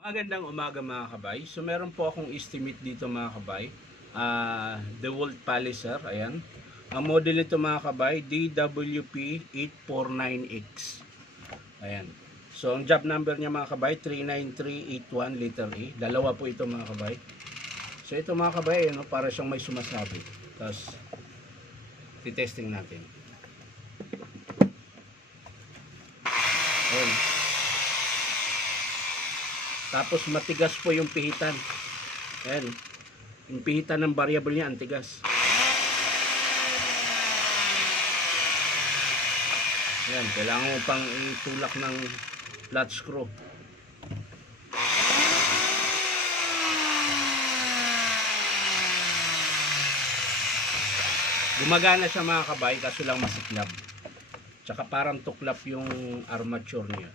Magandang umaga mga kabay. So meron po akong estimate dito mga kabay. DeWalt Palliser, ayan. Ang model nito mga kabay, DWP849X. Ayan. So ang job number niya mga kabay, 39381 letter A. Dalawa po ito mga kabay. So ito mga kabay, ano, para siyang may sumasabi. Tapos titesting natin. Ayan. Tapos matigas po yung pihitan. Ayan. Yung pihitan ng variable niya, antigas. Ayan. Kailangan mo pang itulak ng flat screw. Gumagana siya mga kabay, kaso lang masiklab. Tsaka parang tuklap yung armature niya.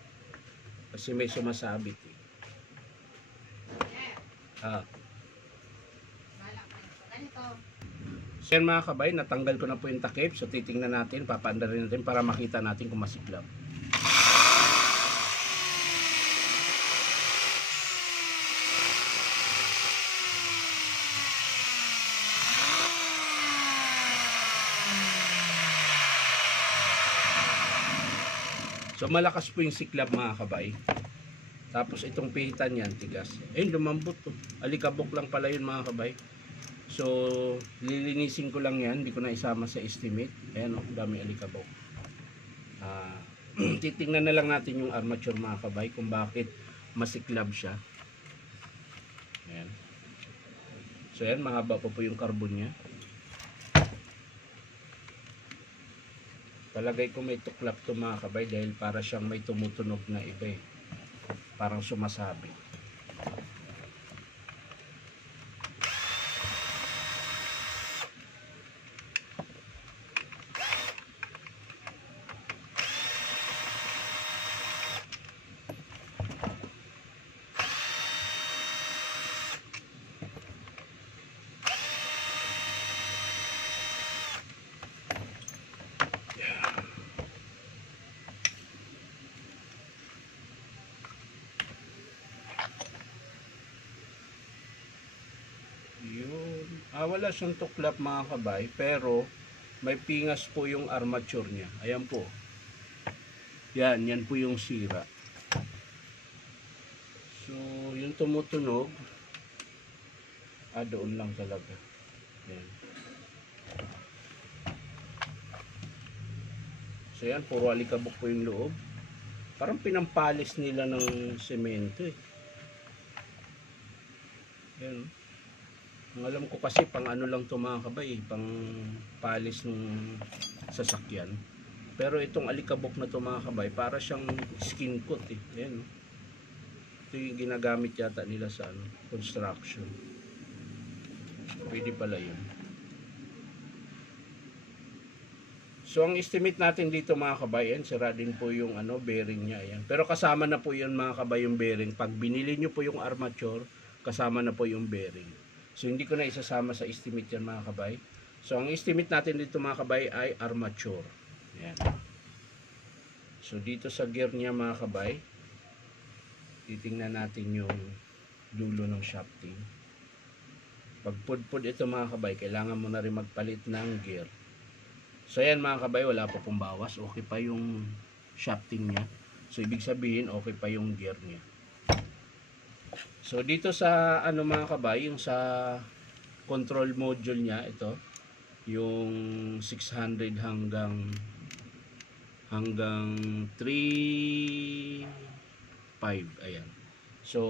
Kasi may sumasabit eh. So yan mga kabay, natanggal ko na po yung takip. So titingnan natin, papaandar rin natin para makita natin kung masiklab. So malakas po yung siklab mga kabay. Tapos itong pihitan yan, tigas. Lumambot to. Alikabok lang pala yun mga kabay. So lilinisin ko lang yan, hindi ko na isama sa estimate. Ayan o, dami alikabok. Titingnan na lang natin yung armature mga kabay kung bakit masiklab siya. Ayan. So yan, mahaba pa po yung carbon nya. Palagay ko may tuklap to mga kabay dahil para siyang may tumutunog na iba eh. Parang sumasabi. Yun. Wala siyang tuklap mga kabay, pero may pingas po yung armature niya. Ayan po. Yan po yung sira. So, yung tumutunog, doon lang talaga. Yan. So yan, puro alikabok po yung loob. Parang pinampalis nila ng semento eh. Yan. Ang alam ko kasi pang ano lang ito mga kabay, pang palis ng sasakyan. Pero itong alikabok na ito mga kabay, para siyang skin coat eh. Yan. Ito yung ginagamit yata nila sa construction. Pwede pala yun. So ang estimate natin dito mga kabayan, sira din po yung bearing niya. Ayan. Pero kasama na po yun mga kabay yung bearing. Pag binili nyo po yung armature, kasama na po yung bearing. So hindi ko na isasama sa estimate yan mga kabay. So ang estimate natin dito mga kabay ay armature. Ayan. So dito sa gear niya mga kabay, titingnan natin yung dulo ng shafting. Pag pudpud ito mga kabay, kailangan mo na rin magpalit ng gear. So ayan mga kabay, wala pa pong bawas. Okay pa yung shafting niya. So ibig sabihin, okay pa yung gear niya. So dito sa mga kabay, yung sa control module niya, ito, yung 600 hanggang 3.5. Ayan. So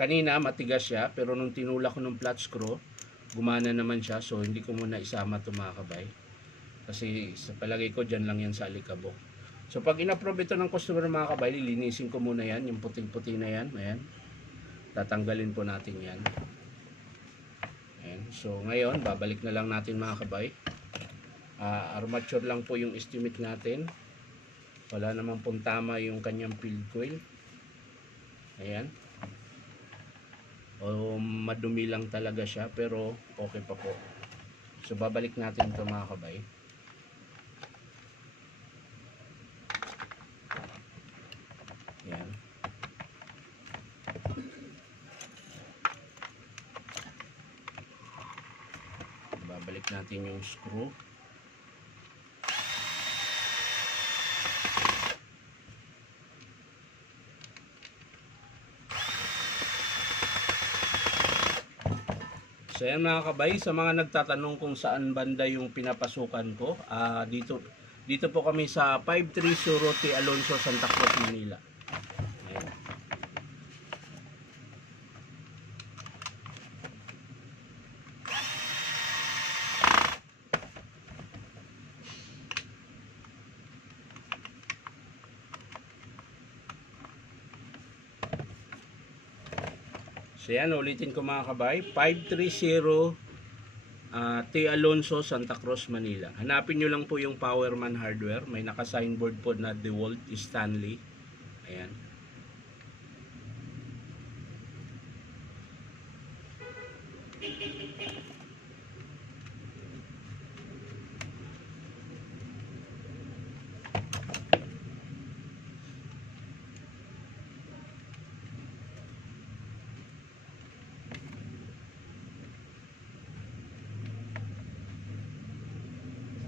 kanina matigas siya, pero nung tinulak ko ng flat screw, gumana naman siya. So hindi ko muna isama ito mga kabay. Kasi sa palagay ko dyan lang yan sa alikabok. So pag in-approve ito ng customer mga kabay, lilinisin ko muna yan, yung puting-puti na yan. Ayan. Tatanggalin po natin yan. Ayan. So ngayon, babalik na lang natin mga kabay. Armature lang po yung estimate natin. Wala naman pong tama yung kanyang field coil. Ayan. O madumi lang talaga siya, pero okay pa po. So babalik natin ito mga kabay. Yan. Balik natin yung screw. So yan mga kabay, sa mga nagtatanong kung saan banda yung pinapasukan ko, dito po kami sa 530 T. Alonso, Santa Cruz, Manila. Ayan. So yan, ulitin ko mga kabay, 530 T. Alonso, Santa Cruz, Manila. Hanapin nyo lang po yung Powerman Hardware. May naka-signboard po na DeWalt Stanley. Ayan.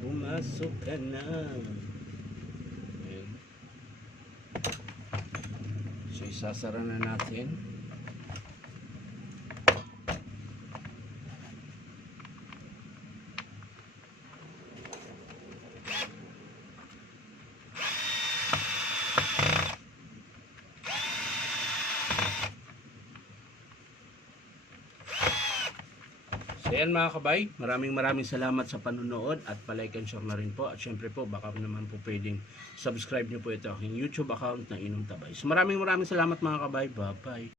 Pumasok ka na. Ayan. So isasara na natin. So yan mga kabay, maraming salamat sa panunood at palike and share na rin po. At syempre po, baka naman po pwedeng subscribe nyo po ito aking YouTube account na Inom Tabay. So maraming salamat mga kabay. Bye bye.